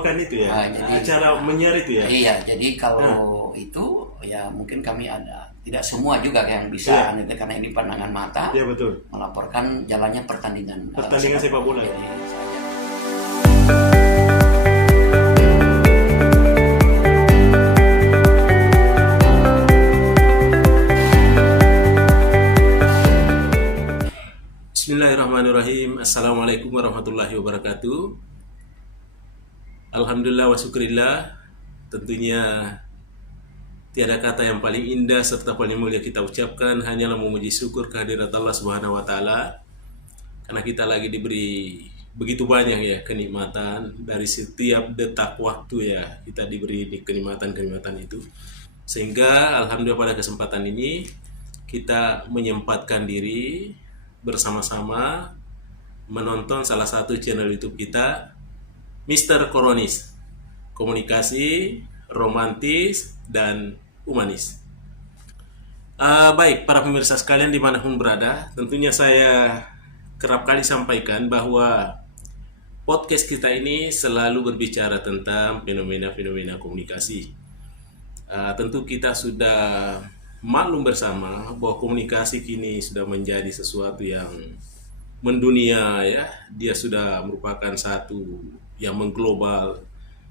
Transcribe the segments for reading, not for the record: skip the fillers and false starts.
kan itu ya, Jadi acara menyiar itu ya. iya, jadi kalau itu ya mungkin kami ada, tidak semua juga yang bisa, karena ini pandangan mata Iya betul. melaporkan jalannya pertandingan Sepak bola. Jadi Bismillahirrahmanirrahim. Assalamualaikum warahmatullahi wabarakatuh. Alhamdulillah wa syukurillah. Tentunya tiada kata yang paling indah serta paling mulia kita ucapkan hanyalah memuji syukur kehadirat Allah Subhanahu wa taala. Karena kita lagi diberi begitu banyak ya kenikmatan dari setiap detak waktu ya, kita diberi kenikmatan-kenikmatan itu. Sehingga alhamdulillah pada kesempatan ini kita menyempatkan diri bersama-sama menonton salah satu channel YouTube kita, Mr. Koronis, komunikasi romantis dan humanis. Baik para pemirsa sekalian dimanapun berada, tentunya saya kerap kali sampaikan bahwa podcast kita ini selalu berbicara tentang fenomena-fenomena komunikasi. Tentu kita sudah maklum bersama bahwa komunikasi kini sudah menjadi sesuatu yang mendunia ya. Dia sudah merupakan satu yang mengglobal,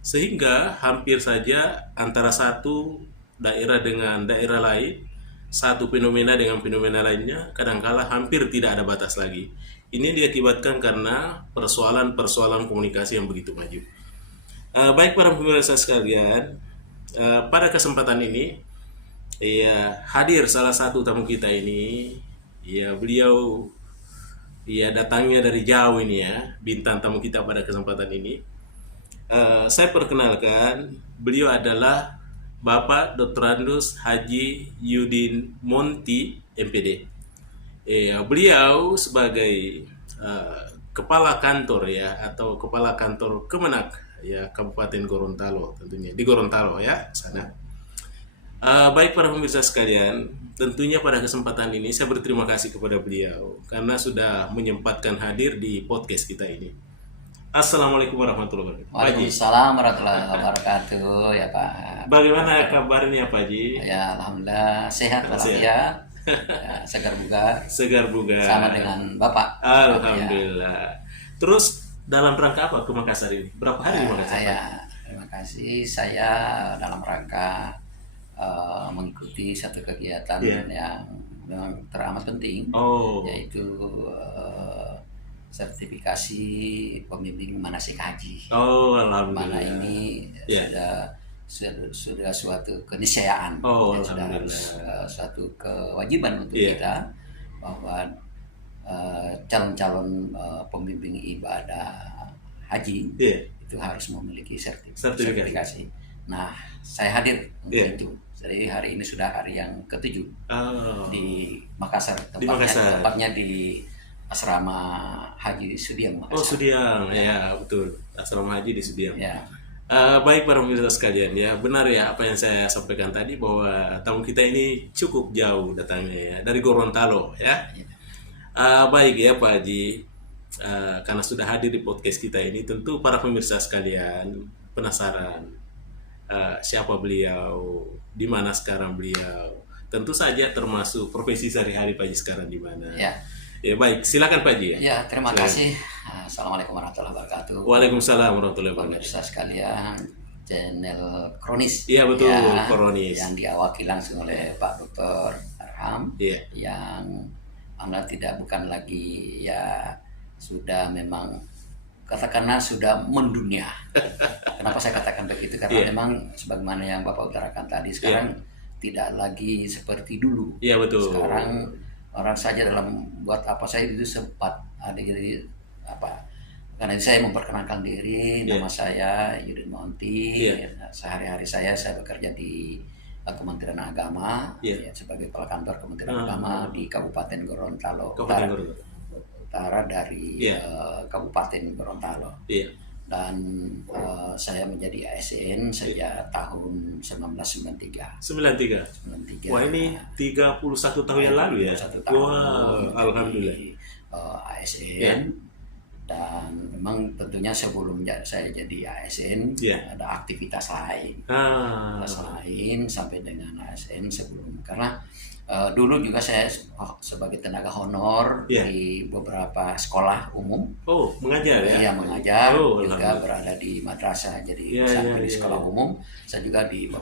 sehingga hampir saja antara satu daerah dengan daerah lain, satu fenomena dengan fenomena lainnya, kadangkala hampir tidak ada batas lagi. Ini diakibatkan karena persoalan-persoalan komunikasi yang begitu maju. Baik para pemirsa sekalian, pada kesempatan ini ya hadir salah satu tamu kita ini. Ya beliau datangnya dari jauh ini ya, bintang tamu kita pada kesempatan ini. Saya perkenalkan, beliau adalah Bapak Dr. Andus Haji Yudin Monti MPD. Beliau sebagai kepala kantor ya, atau kepala kantor Kemenak ya Kabupaten Gorontalo, tentunya di Gorontalo ya sana. Baik para pemirsa sekalian, tentunya pada kesempatan ini saya berterima kasih kepada beliau karena sudah menyempatkan hadir di podcast kita ini. Assalamualaikum warahmatullahi wabarakatuh. Waalaikumsalam warahmatullahi wabarakatuh ya Pak. Bagaimana kabarnya Pak Haji? Ya alhamdulillah sehat walafiat, ya, segar bugar. Segar bugar. Sama dengan Bapak. Alhamdulillah. Terus dalam rangka apa ke Makassar ini? Berapa hari di Makassar? Terima kasih. Saya dalam rangka mengikuti satu kegiatan yang memang teramat penting, yaitu sertifikasi pembimbing manasik haji. Alhamdulillah. Mana ini sudah suatu keniscayaan, sudah suatu kewajiban untuk kita bahwa calon-calon pembimbing ibadah haji itu harus memiliki sertifikasi. Nah, saya hadir untuk itu. Jadi hari ini sudah hari yang ke-7 di Makassar, tepatnya di Asrama Haji Sudiang Makassar. Sudiang, ya betul. Asrama Haji di Sudiang. Ya. Baik para pemirsa sekalian ya, benar ya apa yang saya sampaikan tadi bahwa tamu kita ini cukup jauh datangnya ya, dari Gorontalo ya. Baik ya Pak Haji, karena sudah hadir di podcast kita ini, tentu para pemirsa sekalian penasaran siapa beliau, di mana sekarang beliau, tentu saja termasuk profesi sehari-hari Pak Haji sekarang di mana. Ya baik, silakan Pak Haji. Ya terima kasih. Assalamualaikum warahmatullahi wabarakatuh. Waalaikumsalam warahmatullahi wabarakatuh. Pemirsa sekalian, channel Kronis. Iya betul, Kronis. Yang diawaki langsung oleh Pak Dr. Arham, yang Anda bukan lagi ya sudah memang katakanlah sudah mendunia. Kenapa saya katakan begitu? Karena memang sebagaimana yang Bapak utarakan tadi, sekarang tidak lagi seperti dulu. Iya betul. Sekarang orang saja dalam buat apa saya itu sempat ada jadi apa? Karena saya memperkenalkan diri, nama saya Yudin Monti. Sehari-hari saya bekerja di Kementerian Agama sebagai kepala kantor Kementerian Agama di Kabupaten Gorontalo Utara dari Kabupaten Gorontalo. Dan saya menjadi ASN sejak tahun 1993. 93. Wah ini 31 tahun yang lalu ya. 31 tahun. Alhamdulillah. ASN Dan memang tentunya sebelum saya jadi ASN Iya. ada aktivitas lain. Ah, Sampai dengan ASN sebelum, karena dulu juga saya sebagai tenaga honor Iya. di beberapa sekolah umum. oh mengajar ya? Iya, mengajar, Oh, juga alhamdulillah. berada di madrasah. Jadi Iya, sampai iya, di iya, sekolah iya. umum, saya juga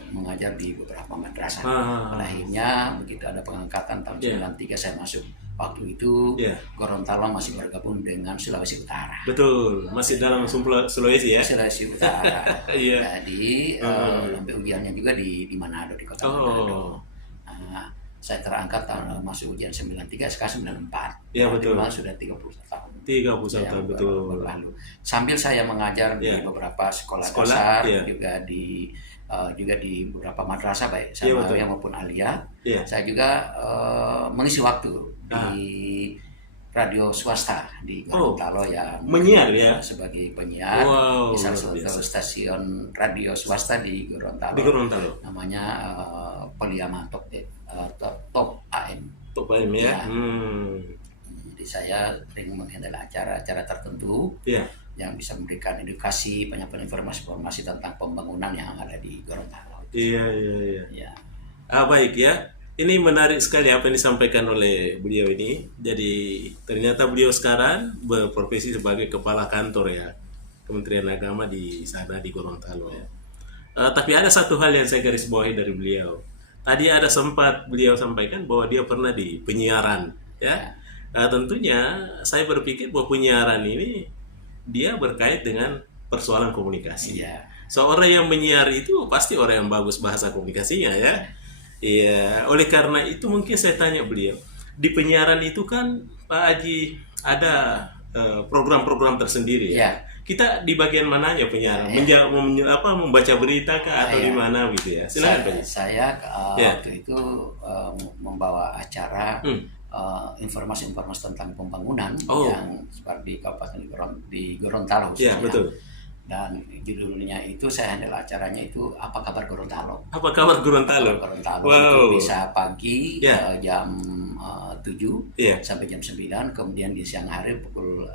mengajar di beberapa madrasah. Ah, Pada akhirnya begitu ada pengangkatan tahun Iya. 93 saya masuk. Waktu itu Iya. Gorontalo masih bergabung dengan Sulawesi Utara. Betul, masih dalam Sulawesi ya? Sulawesi Utara. Iya. Jadi sampai ujiannya juga di Manado, di kota Manado. Oh, Nah, saya terangkat tahun masuk ujian 93, sekarang 94. Iya, Jadi betul. memang sudah 31 tahun. 31 tahun, betul. Berlalu. Sambil saya mengajar di Iya. beberapa sekolah Sekolah, dasar, iya. juga di beberapa madrasah baik Iya, betul. sanawiyah maupun aliyah. Iya. Saya juga mengisi waktu Ah. di radio swasta di Gorontalo yang menyiar ya? sebagai penyiar Wow, di salah luar satu biasa. stasiun radio swasta di Gorontalo. Di Gorontalo. Namanya Poliama Top AM. Top AM ya? Ya. Hmm. Jadi saya sering menghandle acara-acara tertentu Iya. yang bisa memberikan edukasi, penyampaian informasi-informasi tentang pembangunan yang ada di Gorontalo. Iya, iya, iya. Ya. Baik ya. Ini menarik sekali apa yang disampaikan oleh beliau ini. Jadi ternyata beliau sekarang berprofesi sebagai kepala kantor ya Kementerian Agama di sana di Gorontalo ya. Tapi ada satu hal yang saya garis bawahi dari beliau. Tadi ada sempat beliau sampaikan bahwa dia pernah di penyiaran ya. Tentunya saya berpikir bahwa penyiaran ini dia berkait dengan persoalan komunikasi. Iya. Seorang yang menyiar itu pasti orang yang bagus bahasa komunikasinya ya. Iya, oleh karena itu mungkin saya tanya beliau, di penyiaran itu kan Pak Haji ada program-program tersendiri ya. Iya. Kita di bagian mananya penyiaran? Iya. Membaca berita kah atau Iya. di mana gitu ya? Silakan Pak Haji. Saya Ya. waktu itu membawa acara Hmm. informasi-informasi tentang pembangunan Oh. yang seperti di Kabupaten di Gorontalo Iya, khususnya. betul. Dan judulnya itu saya handle acaranya itu apa kabar Gorontalo. Apa kabar Gorontalo? Gorontalo Wow. itu bisa pagi Ya. jam 7 Iya. sampai jam 9, kemudian di siang hari pukul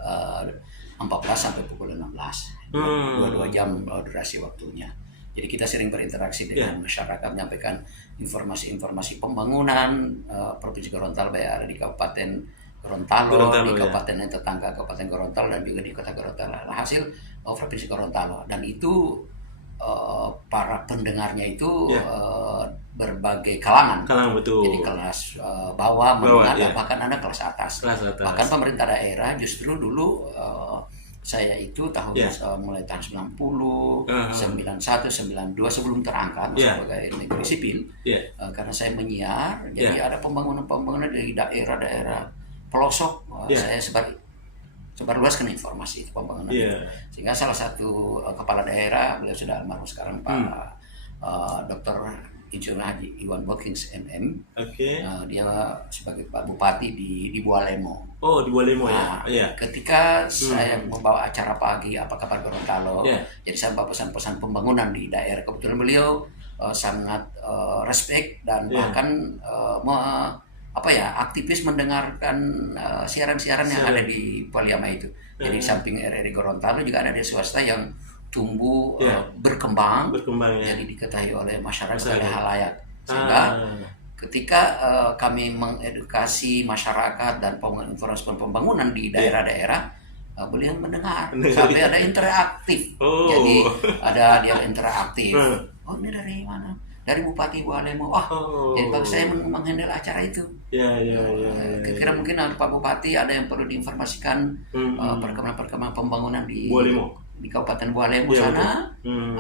14 sampai pukul 16. Hmm. 2 jam durasi waktunya. Jadi kita sering berinteraksi dengan masyarakat, menyampaikan informasi-informasi pembangunan Provinsi Gorontalo, baik ada di Kabupaten Gorontalo, di ya. kabupaten yang tetangga Kabupaten Gorontalo, dan juga di Kota Gorontalo. Nah, hasil Provinsi Gorontalo, dan itu para pendengarnya itu Ya. berbagai kalangan. Kalang betul. Jadi kelas bawah, menengah, ya. dan bahkan ada kelas atas. Kelas atas. Bahkan pemerintah daerah justru dulu saya itu Ya. mulai tahun 90, Uh-huh. 91, 92 sebelum terangkat Ya. sebagai negeri sipil. Iya. Karena saya menyiar, jadi ada pembangunan-pembangunan dari daerah-daerah pelosok. Ya. Saya sebarluaskan informasi itu pembangunan Iya. itu. Sehingga salah satu kepala daerah, beliau sudah almarhum sekarang, Pak Dr. Insinyur Haji Iwan Bokings MM. Oke. Dia sebagai Pak Bupati di Bualemo. Oh, di Bualemo Nah, ya. Iya. ketika saya membawa acara pagi apa kabar Gorontalo, Ya. jadi saya membawa pesan-pesan pembangunan di daerah. Kebetulan beliau sangat respect dan Ya. bahkan aktivis mendengarkan siaran-siaran yang ada di Poliama itu. Jadi samping RRI Gorontalo juga ada di swasta yang tumbuh Ya. berkembang, Berkembangnya. jadi diketahui oleh masyarakat, Masyarakat. oleh halayak. Sehingga Ah. ketika kami mengedukasi masyarakat dan informasi pembangunan di daerah-daerah, beliau mendengar sampai ada interaktif. Oh. Jadi ada dia interaktif. Hmm. Oh, ini dari mana? Dari Bupati Bualemo. Wah, Oh. jadi bagus, saya menghandle acara itu. Ya, ya, ya. Kira-kira mungkin Pak Bupati ada yang perlu diinformasikan Hmm. perkembangan pembangunan di Bualemo. di Kabupaten Bualemo Ya, sana. Hmm.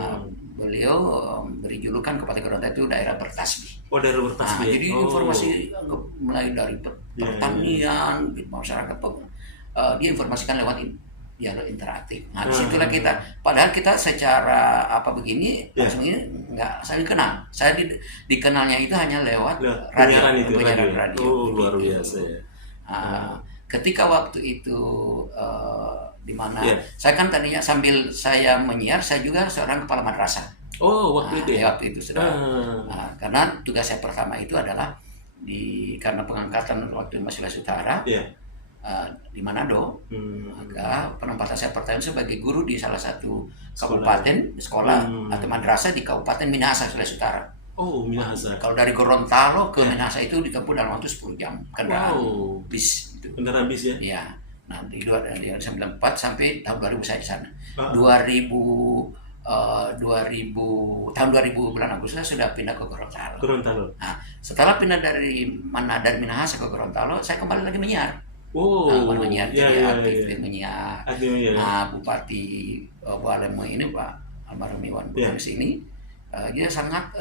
Beliau beri julukan Kabupaten Gorontalo itu daerah bertasbih. Oh, dari bertasbih. Jadi Oh. informasi mulai dari Ya, pertanian, masyarakat, dia informasikan lewat dialog interaktif. Nah, disitulah kita, padahal kita secara begini, Ya. langsung ini nggak saling kenal. Saya dikenalnya itu hanya lewat penyiaran itu, penyiaran radio. radio. Oh, luar Gitu. biasa ya. Ketika waktu itu di mana Ya. saya kan tadinya sambil saya menyiar, saya juga seorang kepala madrasah. Oh, waktu itu ya. Waktu itu sudah. Karena tugas saya pertama itu adalah karena pengangkatan waktu di Sulawesi Utara, Ya. di Manado. Maka penempatan saya pertama sebagai guru di salah satu kabupaten sekolah atau madrasah di Kabupaten Minahasa, Sulawesi Utara. Oh, Minahasa. Kalau dari Gorontalo ke Minahasa itu ditempuh dalam waktu 10 jam kendaraan bis itu. Kendaraan bis ya? Iya. Nah, di 1994 sampai tahun 2000 saya di sana. 2000 tahun 2000 bulan Agustus saya sudah pindah ke Gorontalo. Nah, setelah pindah dari Minahasa ke Gorontalo, saya kembali lagi menyiar. Menyiar jadi aktif menyiar. Nah, Bupati Bualemo ini Pak almarhum Iwan Budaris ini dia sangat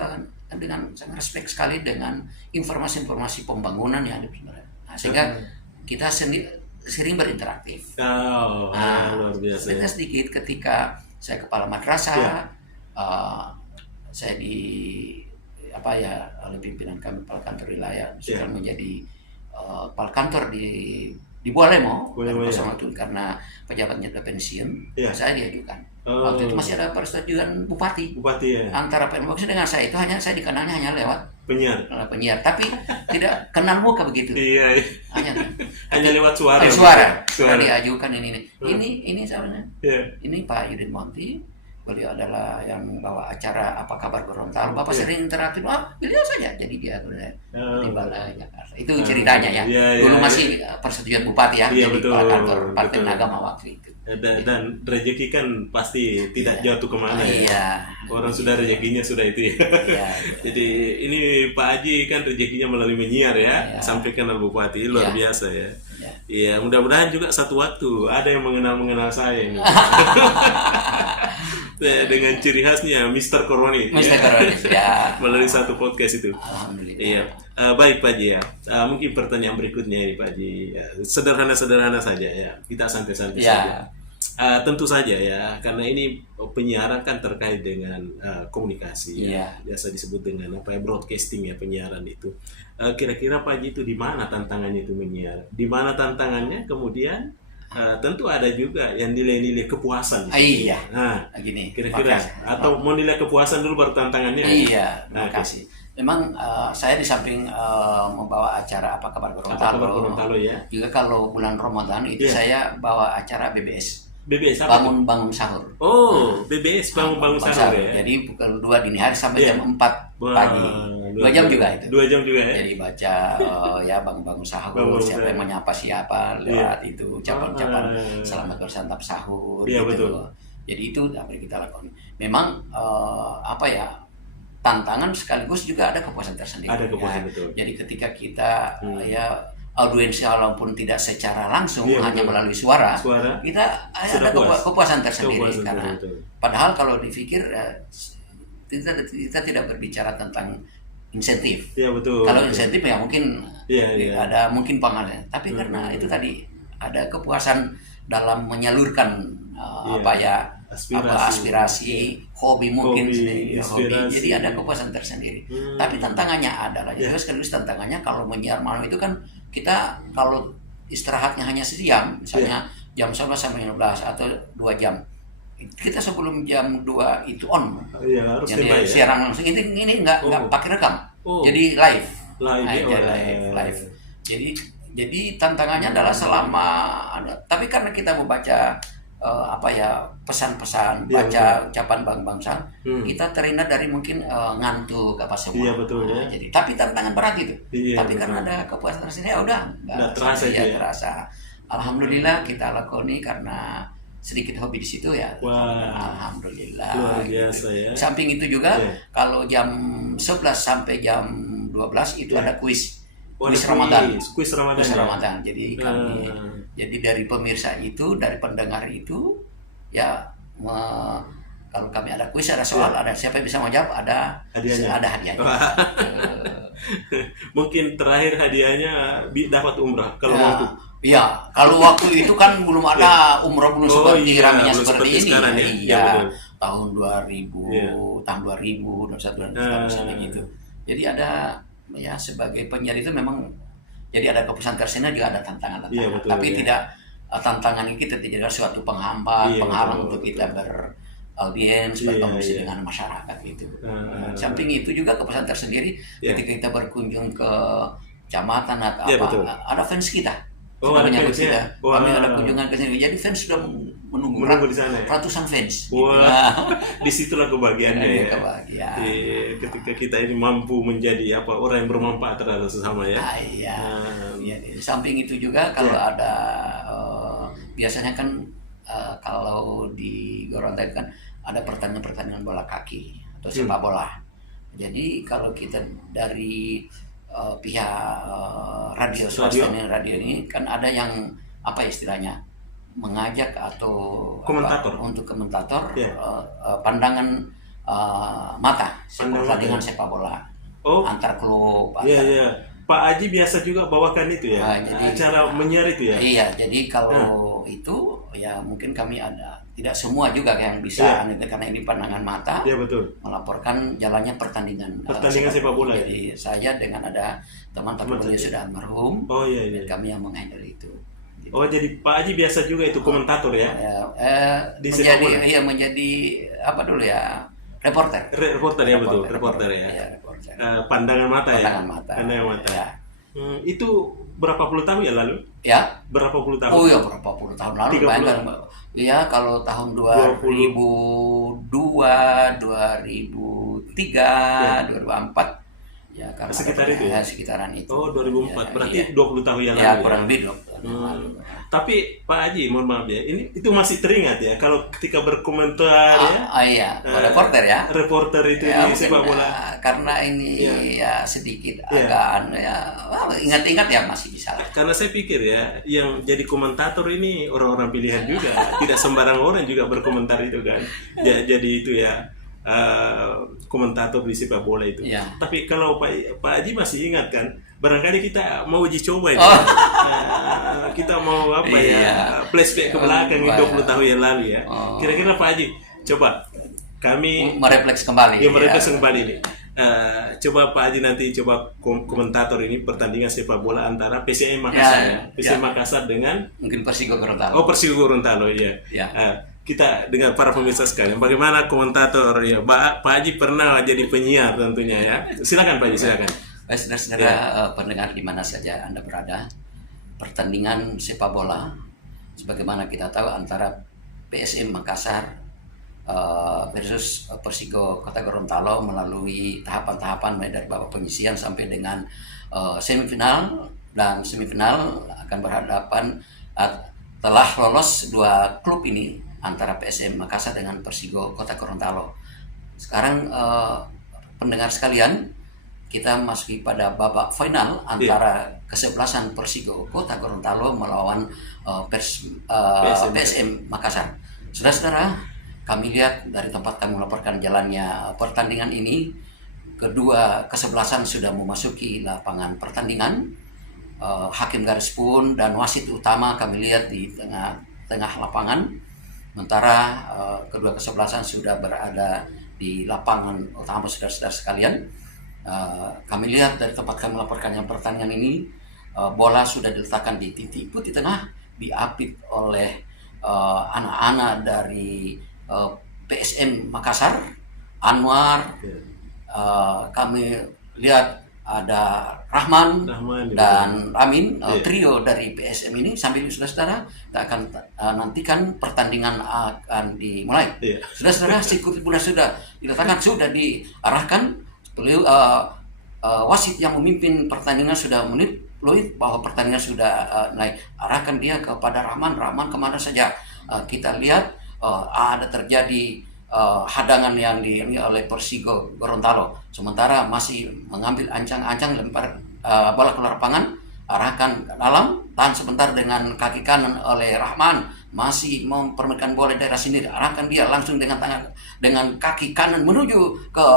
dengan sangat respect sekali dengan informasi-informasi pembangunan yang ada sebenarnya. Nah, sehingga kita sering berinteraksi. Luar biasa. Sedikit ketika saya kepala madrasah, saya oleh pimpinan kami kepala kantor wilayah, sudah menjadi kepala kantor di Bualemo bersama itu karena pejabatnya sudah pensiun, saya diajukan. Waktu itu masih ada persetujuan bupati antara Pemprov dengan saya itu saya dikenalnya hanya lewat penyiar, tapi tidak kenal muka begitu. Hanya lewat suara. Sudah diajukan ini sebenarnya. Ini Pak Yudin Monti, beliau adalah yang bawa acara Apa Kabar Gorontalo. Bapak sering interaktif, beliau saja jadi dia di Balai Jakarta. Itu ceritanya ya. Dulu masih persetujuan bupati ya, jadi kepala kantor Partai Nagama waktu itu. Dan rezeki kan pasti tidak jatuh kemana ya. Orang sudah rezekinya sudah itu ya. Jadi ini Pak Haji kan rezekinya melalui menyiar ya. Sampaikan al Bupati luar biasa ya. Iya, mudah-mudahan juga satu waktu ada yang mengenal saya ini. Dengan ciri khasnya Mr. Koroni. Ya. Melalui satu podcast itu. Alhamdulillah. Iya. Baik Pak Haji ya. Mungkin pertanyaan berikutnya ini Pak Haji. Sederhana-sederhana saja ya. Kita santai-santai saja. Tentu saja ya, karena ini penyiaran kan terkait dengan komunikasi ya. Biasa disebut dengan broadcasting ya, penyiaran itu. Kira-kira Pak Haji itu di mana tantangannya itu menyiar? Di mana tantangannya? Kemudian tentu ada juga yang nilai-nilai kepuasan. Gini. Kira-kira atau mau nilai kepuasan dulu baru tantangannya? Terima kasih. Memang saya di samping membawa acara Apa Kabar Gorontalo ya. Juga kalau bulan Ramadan itu saya bawa acara BBS apa? Bangun Sahur. BBS bangun sahur ya. Jadi pukul 2 dini hari sampai jam 4 pagi. 2 jam juga itu. 2 jam juga ya. Jadi baca bangun sahur, siapa yang menyapa siapa lewat itu ucapan-ucapan selamat bersantap sahur gitu. Betul. Jadi itu apa yang kita lakukan. Memang tantangan sekaligus juga ada kepuasan tersendiri. Betul. Jadi ketika kita audiens walaupun tidak secara langsung hanya melalui suara kita ada kepuasan tersendiri karena padahal kalau dipikir kita tidak berbicara tentang insentif. Kalau insentif ya mungkin ada mungkin pengaruhnya, tapi karena itu tadi ada kepuasan dalam menyalurkan aspirasi, hobi mungkin sendiri, jadi ada kepuasan tersendiri. Tapi tantangannya adalah sekaligus tantangannya kalau menyiar malam itu kan kita kalau istirahatnya hanya siang, misalnya jam 11 sampai 15 atau 2 jam. Kita sebelum jam 2 itu on. Harus jadi siaran langsung. Ini enggak pakai rekam. Jadi live. Live. Jadi tantangannya adalah selama tapi karena kita membaca pesan-pesan, baca ucapan bank bangsa, kita terhindar dari mungkin ngantuk semua. Jadi tapi tantangan berat itu. Tapi karena ada kepuasan tersendiri enggak terasa. Alhamdulillah kita lakoni karena sedikit hobi di situ ya. Alhamdulillah. Luar biasa ya. Di samping itu juga kalau jam 11 sampai jam 12 itu ada kuis. Kuis Ramadan. Jadi kami jadi dari pemirsa itu, dari pendengar itu kalau kami ada kuis, ada soal, ada siapa yang bisa menjawab, ada hadiahnya. Mungkin terakhir hadiahnya dapat umrah kalau waktu. Iya, kalau waktu itu kan belum ada umroh belum seperti ramenya seperti ini. Sekarang, tahun 2000, tahun 2021 gitu. Jadi ada sebagai penyiar itu memang jadi ada kepuasan tersendiri juga ada tantangan. Tapi tidak tantangan ini kita tidak ada suatu penghalang untuk kita beraudiens, berkomunikasi dengan masyarakat gitu. Samping itu juga kepuasan tersendiri ketika kita berkunjung ke kecamatan atau ada fans kita. Oh, sudah ada menyambut fansnya. kita. Wah. Kami ada kunjungan ke sini. Jadi fans sudah menunggu, Menunggu di sana ya? ratusan fans. Wah, disitulah kebahagiaannya Ini ya. kebahagiaan. Iya, ketika kita ini mampu menjadi orang yang bermanfaat terhadap sesama ya. Iya. Nah, Iya, di samping itu juga kalau ada biasanya kan kalau di Gorontalo kan ada pertandingan bola kaki atau sepak bola. Jadi kalau kita dari pihak radio swasta ini, radio ini kan ada yang apa istilahnya mengajak atau Komentator. untuk komentator Iya. pandangan mata Pandangan pertandingan mata. sepak bola Oh, antar klub. iya iya. Pak Aji biasa juga bawakan itu ya. Jadi Acara menyiar itu ya. Iya, jadi kalau itu ya mungkin kami ada, tidak semua juga yang bisa karena ini pandangan mata Iya betul. melaporkan jalannya pertandingan Sepak bola. Jadi saya dengan ada teman tapi beliau sudah almarhum, Oh iya iya. kami yang menghandle itu. Oh jadi Pak Aji biasa juga itu komentator ya. Di sepak bola? Menjadi apa dulu ya, reporter. Reporter ya betul, reporter ya. Iya, reporter. Pandangan mata ya. Pandangan mata. Pandangan mata. Ya. Itu berapa puluh tahun ya lalu? Ya. Berapa puluh tahun? Oh ya, berapa puluh tahun lalu. 30. Bayangkan, ya kalau tahun 2002, 2003, 2004 ya karena Sekitar itu ya? Sekitaran itu. Oh 2004, Ya, berarti iya. 20 tahun yang Ya, lalu. kurang lebih 20 tahun yang lalu. Tapi Pak Haji, mohon maaf ya, itu masih teringat ya kalau ketika berkomentar ya. Iya, reporter ya. Reporter itu Ya, di mungkin, sepak bola. karena ini ya sedikit agak ingat-ingat ya masih bisa lah. Karena saya pikir ya, yang jadi komentator ini orang-orang pilihan juga, tidak sembarang orang juga berkomentar itu kan. Jadi itu ya. Komentator di sepak bola itu. Ya. Tapi kalau Pak Haji masih ingat kan, barangkali kita mau uji coba ini. Kita mau flashback ke belakang 20 tahun yang lalu ya. Kira-kira Pak Haji, coba kami merefleks kembali. merefleks kembali ini. Coba Pak Haji nanti coba komentator ini pertandingan sepak bola antara PSM Makassar PSM Makassar dengan mungkin Persigo Gorontalo. Oh, Persigo Gorontalo ya. Kita dengar para pemirsa sekalian, bagaimana komentator ya, Pak Haji pernah jadi penyiar tentunya ya. Silakan Pak Haji, silakan. Baik, saudara-saudara pendengar di mana saja Anda berada, pertandingan sepak bola, sebagaimana kita tahu antara PSM Makassar versus Persigo Kota Gorontalo melalui tahapan-tahapan mulai dari babak penyisian sampai dengan semifinal, dan semifinal akan berhadapan telah lolos dua klub ini antara PSM Makassar dengan Persigo Kota Gorontalo. Sekarang pendengar sekalian, kita masuki pada babak final antara kesebelasan Persigo Kota Gorontalo melawan PSM Makassar. Saudara-saudara, kami lihat dari tempat kami melaporkan jalannya pertandingan ini, kedua kesebelasan sudah memasuki lapangan pertandingan. Hakim garis pun dan wasit utama kami lihat di tengah lapangan. Sementara kedua kesebelasan sudah berada di lapangan utama, saudara-saudara sekalian. Kami lihat dari tempat kami melaporkan yang pertandingan ini, bola sudah diletakkan di titik putih tengah, diapit oleh anak-anak dari PSM Makassar, Anwar. Kami lihat ada Rahman dan Amin, trio dari PSM ini. Sambil saudara-saudara, kita akan nantikan pertandingan akan dimulai. Saudara-saudara, sikut bola sudah diletakkan, sudah diarahkan. Beliau wasit yang memimpin pertandingan sudah menit bahwa pertandingan sudah naik. Arahkan dia kepada Rahman kemana saja. Kita lihat ada terjadi hadangan yang diambil oleh Persigo Gorontalo. Sementara masih mengambil ancang-ancang lempar bola ke lapangan, arahkan ke dalam, tahan sebentar dengan kaki kanan oleh Rahman, masih mempermainkan bola daerah sendiri, arahkan dia langsung dengan kaki kanan menuju ke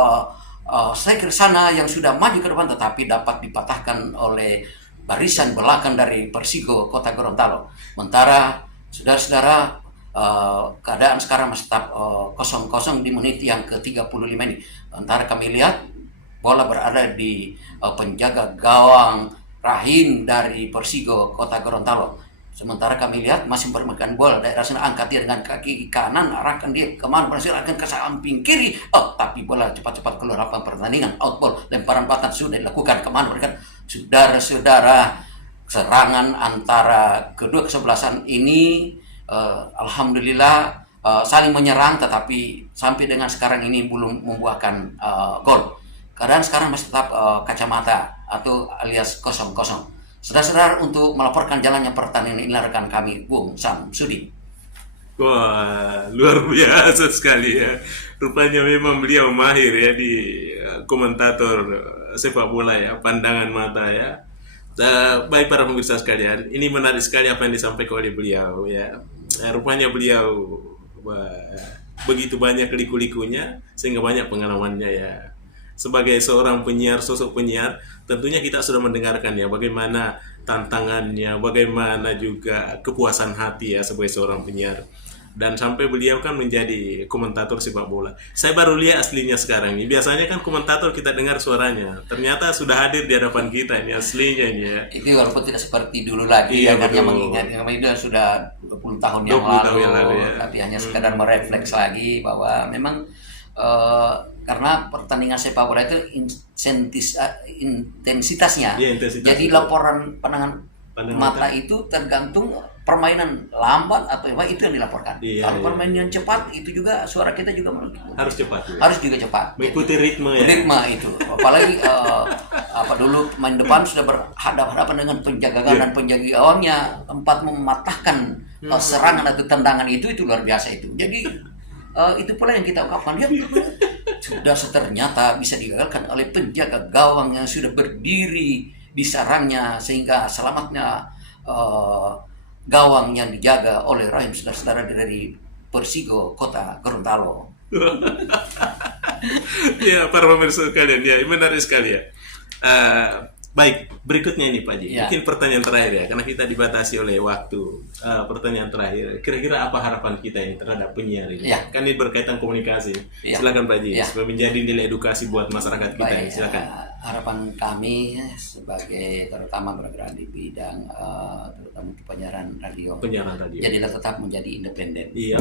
striker sana yang sudah maju ke depan, tetapi dapat dipatahkan oleh barisan belakang dari Persigo Kota Gorontalo. Sementara saudara-saudara, keadaan sekarang masih tetap 0-0 di menit yang ke-35 ini. Antara kami lihat bola berada di penjaga gawang Rahim dari Persigo Kota Gorontalo. Sementara kami lihat masih mempermainkan bola daerah sana, angkat dia dengan kaki kanan, arahkan dia kemana, berhasil akan ke samping kiri. Tapi bola cepat-cepat keluar lapangan pertandingan, out ball, lemparan batan sudah dilakukan kemana, berikan saudara-saudara. serangan antara kedua kesebelasan ini alhamdulillah saling menyerang, tetapi sampai dengan sekarang ini belum membuahkan gol. Keadaan sekarang masih tetap kacamata atau alias kosong-kosong. Saudara-saudara, untuk melaporkan jalannya pertandingan ini rekan kami Bung Samsudin. Wah, luar biasa sekali ya. Rupanya memang beliau mahir ya di komentator sepak bola ya, pandangan mata ya. Baik para pemirsa sekalian, ini menarik sekali apa yang disampaikan oleh beliau ya. Rupanya beliau begitu banyak liku-likunya sehingga banyak pengalamannya ya. Sebagai seorang penyiar, sosok penyiar, tentunya kita sudah mendengarkan ya bagaimana tantangannya, bagaimana juga kepuasan hati ya sebagai seorang penyiar. Dan sampai beliau kan menjadi komentator sepak bola. Saya baru lihat aslinya sekarang ini. Biasanya kan komentator kita dengar suaranya. Ternyata sudah hadir di hadapan kita ini aslinya ini ya. Itu walaupun tidak seperti dulu lagi, Iya, ya, karena betul. mengingat itu sudah 20 tahun yang 20 lalu, tahun yang lalu, ya. tapi hanya sekadar merefleks lagi bahwa memang karena pertandingan sepak bola itu intensitasnya. Iya, intensitas Jadi itu. laporan pandangan Pandangan mata itu tergantung permainan lambat atau apa, itu yang dilaporkan. Iya, Kalau iya. permainan cepat itu juga suara kita juga Harus cepat ya. harus juga cepat. Mengikuti ritme ya. Ritme itu, apalagi apa dulu main depan sudah berhadapan dengan penjaga gawang dan penjaga gawangnya, tempat mematahkan serangan atau tendangan itu luar biasa itu. Jadi itu pula yang kita ungkapkan, dia sudah ternyata bisa digagalkan oleh penjaga gawang yang sudah berdiri di sarangnya, sehingga selamatnya gawang yang dijaga oleh rahim saudara-saudara dari Persigo Kota Gorontalo. Ya, para pemirsa sekalian, ya menarik sekali ya. Baik, berikutnya ini Pak Ji. Ya. Mungkin pertanyaan terakhir ya, karena kita dibatasi oleh waktu. Pertanyaan terakhir, kira-kira apa harapan kita ini terhadap penyiar ini? Ya. Kan ini berkaitan komunikasi. Ya. Silakan Pak Ji, Ya. supaya menjadi nilai edukasi buat masyarakat kita. Baik, Silakan. harapan kami sebagai terutama bergerak di bidang terutama di penyiaran radio. Penyiaran radio. Jadilah tetap menjadi independen. Iya,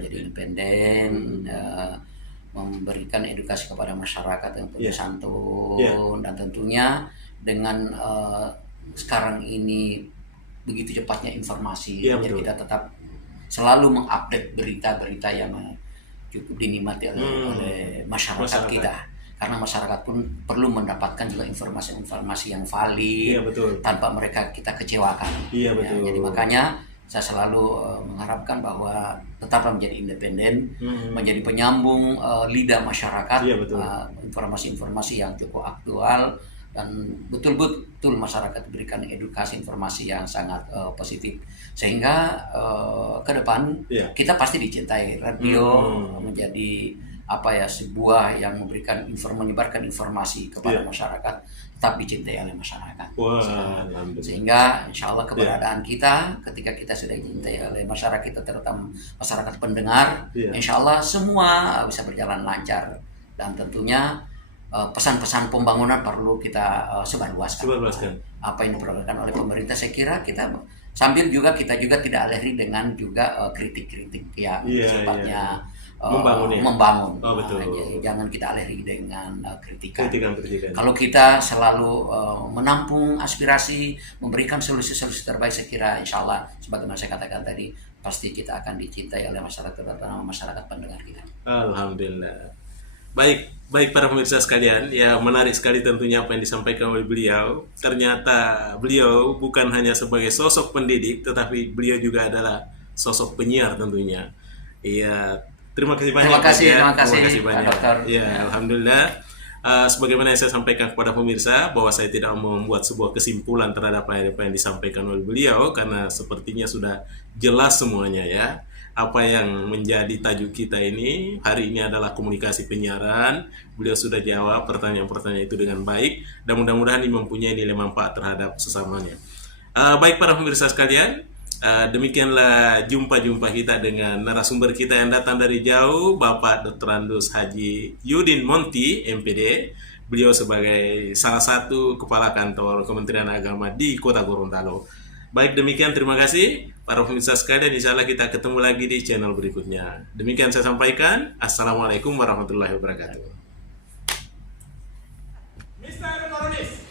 Jadi independen, memberikan edukasi kepada masyarakat yang punya Iya. santun, Iya. dan tentunya dengan sekarang ini begitu cepatnya informasi, Iya, jadi betul. kita tetap selalu mengupdate berita-berita yang cukup dinikmati oleh masyarakat kita. Karena masyarakat pun perlu mendapatkan juga informasi-informasi yang valid, Iya, betul. tanpa mereka kita kecewakan. Iya, Ya, betul. jadi makanya saya selalu mengharapkan bahwa tetaplah menjadi independen, menjadi penyambung lidah masyarakat, Iya, betul. informasi-informasi yang cukup aktual, dan betul-betul masyarakat diberikan edukasi informasi yang sangat positif, sehingga ke depan Iya. kita pasti dicintai. Radio menjadi sebuah yang menyebarkan informasi kepada Iya. masyarakat, tetap dicintai oleh masyarakat. Wah, alhamdulillah. Sehingga insya Allah keberadaan kita ketika kita sudah dicintai oleh masyarakat kita, terutama masyarakat pendengar, Iya. insya Allah semua bisa berjalan lancar, dan tentunya pesan-pesan pembangunan perlu kita sebarluaskan. Sebarluaskan. Apa yang diperlukan oleh pemerintah, saya kira kita sambil juga kita tidak alergi dengan juga kritik-kritik yang Iya, sifatnya Membangun ya? membangun. Oh, betul. Jangan kita alergi dengan kritikan. Kritikan. Kalau kita selalu menampung aspirasi, memberikan solusi-solusi terbaik, saya kira insya Allah sebagaimana saya katakan tadi, pasti kita akan dicintai oleh masyarakat, terutama masyarakat pendengar kita. Alhamdulillah. Baik para pemirsa sekalian, ya menarik sekali tentunya apa yang disampaikan oleh beliau. Ternyata beliau bukan hanya sebagai sosok pendidik, tetapi beliau juga adalah sosok penyiar tentunya. Iya, terima kasih banyak. Terima kasih banyak. Pak Dokter. Ya, alhamdulillah. Sebagaimana yang saya sampaikan kepada pemirsa, bahwa saya tidak mau membuat sebuah kesimpulan terhadap apa yang disampaikan oleh beliau, karena sepertinya sudah jelas semuanya ya. Apa yang menjadi tajuk kita ini hari ini adalah komunikasi penyiaran. Beliau sudah jawab pertanyaan-pertanyaan itu dengan baik, dan mudah-mudahan ini mempunyai nilai manfaat terhadap sesamanya. Baik para pemirsa sekalian, demikianlah jumpa kita dengan narasumber kita yang datang dari jauh, Bapak Dr. Andus Haji Yudin Monti, MPD. Beliau sebagai salah satu kepala kantor Kementerian Agama di Kota Gorontalo. Baik, demikian, terima kasih para pemirsa sekalian. Insya Allah kita ketemu lagi di channel berikutnya. Demikian saya sampaikan. Assalamualaikum warahmatullahi wabarakatuh. Mr. Koronis.